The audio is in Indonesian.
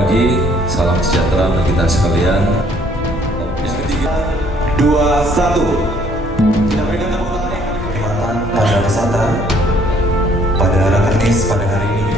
pagi, salam sejahtera bagi kita sekalian. Yang ketiga, 2-1. Kita berikan tepuk tangan kenikmatan pada wisata pada rakernis pada hari ini.